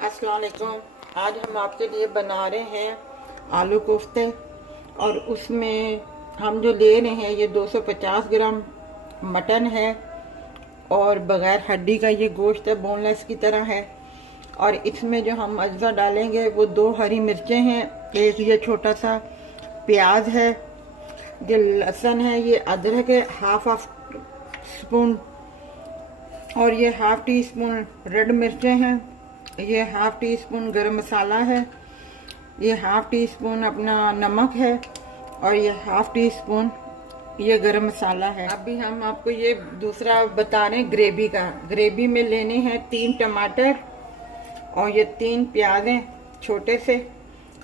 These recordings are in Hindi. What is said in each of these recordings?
अस्सलाम वालेकुम। आज हम आपके लिए बना रहे हैं आलू कोफ्ते और उसमें हम जो ले रहे हैं ये 250 ग्राम मटन है और बग़ैर हड्डी का ये गोश्त है, बोनलेस की तरह है। और इसमें जो हम अज्जा डालेंगे वो 2 हरी मिर्चें हैं, एक ये छोटा सा प्याज है, ये लहसुन है, ये अदरक है हाफ स्पून, और ये हाफ टी स्पून रेड मिर्चें हैं, ये हाफ टी स्पून गरम मसाला है, ये हाफ टी स्पून अपना नमक है और ये हाफ टी स्पून ये गरम मसाला है। अभी हम आपको ये दूसरा बता रहे हैं ग्रेवी का। ग्रेवी में लेने हैं 3 टमाटर और ये 3 प्याज हैं छोटे से,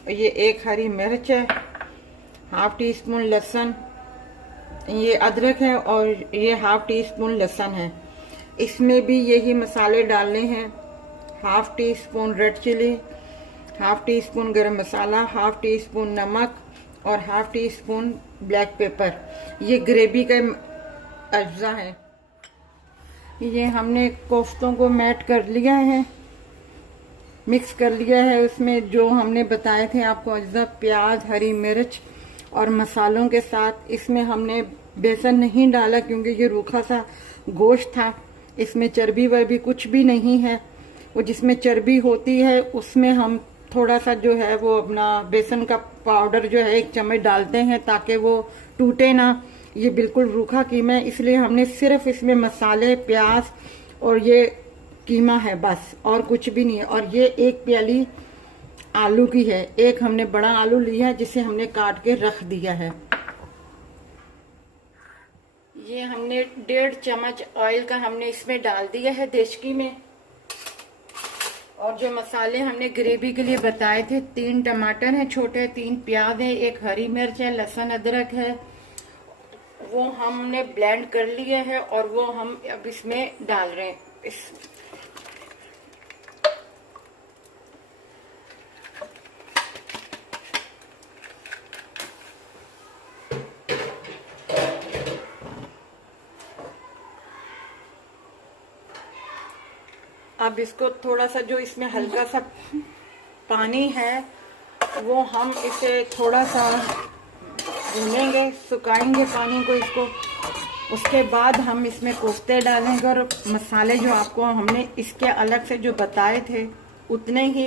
ये 1 हरी मिर्च है, हाफ टी स्पून लहसुन, ये अदरक है और ये हाफ टी स्पून लहसुन है। इसमें भी यही मसाले डालने हैं, half teaspoon red chili, half teaspoon garam masala, half teaspoon नमक और half teaspoon black pepper. ये ग्रेवी का अज्जा है। ये हमने कोफ्तों को मैट कर लिया है, मिक्स कर लिया है। उसमें जो हमने बताए थे आपको अज्जा, प्याज, हरी मिर्च और मसालों के साथ। इसमें हमने बेसन नहीं डाला क्योंकि ये रूखा सा गोश्त था, इसमें चर्बी वर्बी कुछ भी नहीं है। वो जिसमें चर्बी होती है उसमें हम थोड़ा सा जो है वो अपना बेसन का पाउडर जो है 1 चम्मच डालते हैं ताकि वो टूटे ना। ये बिल्कुल रूखा कीमा है, इसलिए हमने सिर्फ इसमें मसाले, प्याज और ये कीमा है, बस और कुछ भी नहीं है। और ये 1 प्याली आलू की है, एक हमने बड़ा आलू लिया है जिसे हमने काट के रख दिया है। ये हमने 1.5 चम्मच ऑयल का हमने इसमें डाल दिया है देचकी में। और जो मसाले हमने ग्रेवी के लिए बताए थे, 3 टमाटर हैं छोटे, 3 प्याज है, 1 हरी मिर्च है, लहसुन अदरक है, वो हमने ब्लेंड कर लिया है और वो हम अब इसमें डाल रहे हैं। अब इसको थोड़ा सा जो इसमें हल्का सा पानी है वो हम इसे थोड़ा सा भूनेंगे, सुखाएंगे पानी को इसको। उसके बाद हम इसमें कोफ्ते डालेंगे और मसाले जो आपको हमने इसके अलग से जो बताए थे उतने ही,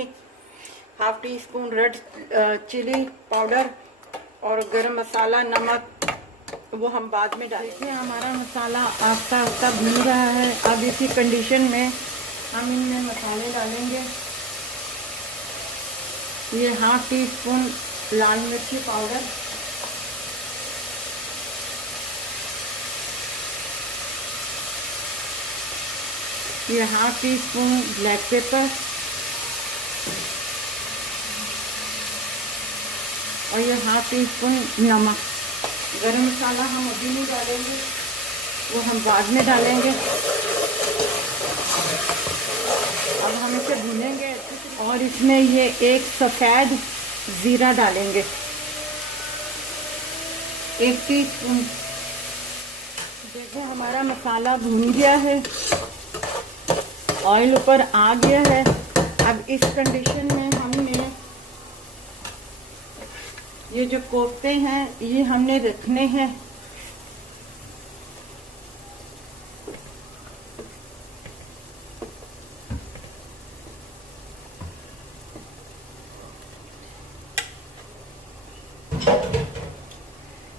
half teaspoon red chilli powder और गरम मसाला, नमक, वो हम बाद में डालेंगे। हमारा मसाला आस्ता आस्ता भून रहा है। अब इसी कंडीशन में हम इनमें मसाले डालेंगे। ये हाफ टी स्पून लाल मिर्ची पाउडर, ये half teaspoon black paper और ये हाफ टी स्पून नमक। गरम मसाला हम अभी नहीं डालेंगे, वो हम बाद में डालेंगे। अब हम इसे भूनेंगे और इसमें ये 1 सफ़ेद ज़ीरा डालेंगे, 1 टीस्पून। देखो हमारा मसाला भून गया है, ऑयल ऊपर आ गया है। अब इस कंडीशन में हमने ये जो कोफ्ते हैं ये हमने रखने हैं।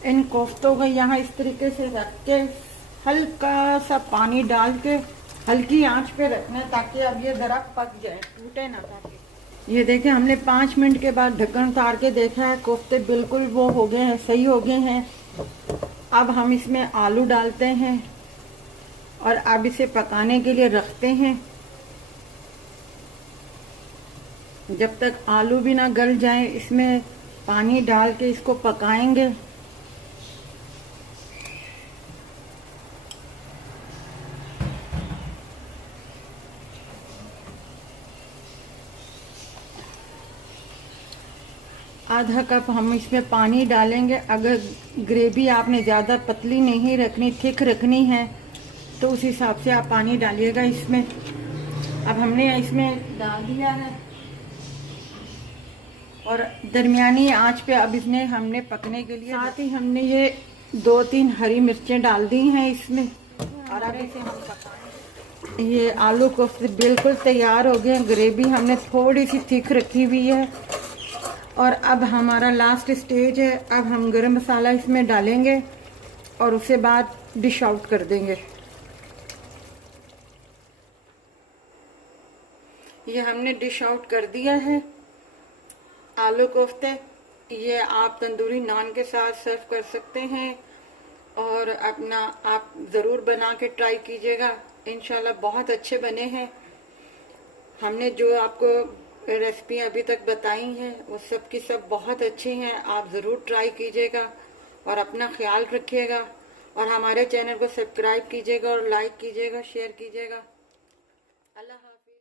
इन कोफ्तों को यहाँ इस तरीके से रख के हल्का सा पानी डाल के हल्की आंच पे रखना है ताकि अब ये ज़रा पक जाए, टूटे ना। ताकि ये देखें, हमने 5 मिनट के बाद ढक्कन उतार के देखा है, कोफ्ते बिल्कुल वो हो गए हैं, सही हो गए हैं। अब हम इसमें आलू डालते हैं और अब इसे पकाने के लिए रखते हैं जब तक आलू भी ना गल जाए। इसमें पानी डाल के इसको पकाएंगे। आधा कप हम इसमें पानी डालेंगे। अगर ग्रेवी आपने ज़्यादा पतली नहीं रखनी, थिक रखनी है, तो उस हिसाब से आप पानी डालिएगा इसमें। अब हमने इसमें डाल दिया है और दरमियानी आंच पे अब इसमें हमने पकने के लिए, साथ ही हमने ये 2-3 हरी मिर्चें डाल दी हैं इसमें और अब इसे हम पकाएं। ये आलू कोफ्ते बिल्कुल तैयार हो गए। ग्रेवी हमने थोड़ी सी थिक रखी हुई है और अब हमारा लास्ट स्टेज है। अब हम गरम मसाला इसमें डालेंगे और उसके बाद डिश आउट कर देंगे। ये हमने डिश आउट कर दिया है आलू कोफ्ते। ये आप तंदूरी नान के साथ सर्व कर सकते हैं और अपना आप ज़रूर बना के ट्राई कीजिएगा। इंशाल्लाह बहुत अच्छे बने हैं। हमने जो आपको रेसिपी अभी तक बताई हैं वो सब की सब बहुत अच्छी हैं। आप ज़रूर ट्राई कीजिएगा और अपना ख्याल रखिएगा और हमारे चैनल को सब्सक्राइब कीजिएगा और लाइक कीजिएगा, शेयर कीजिएगा। अल्लाह हाफ़िज़।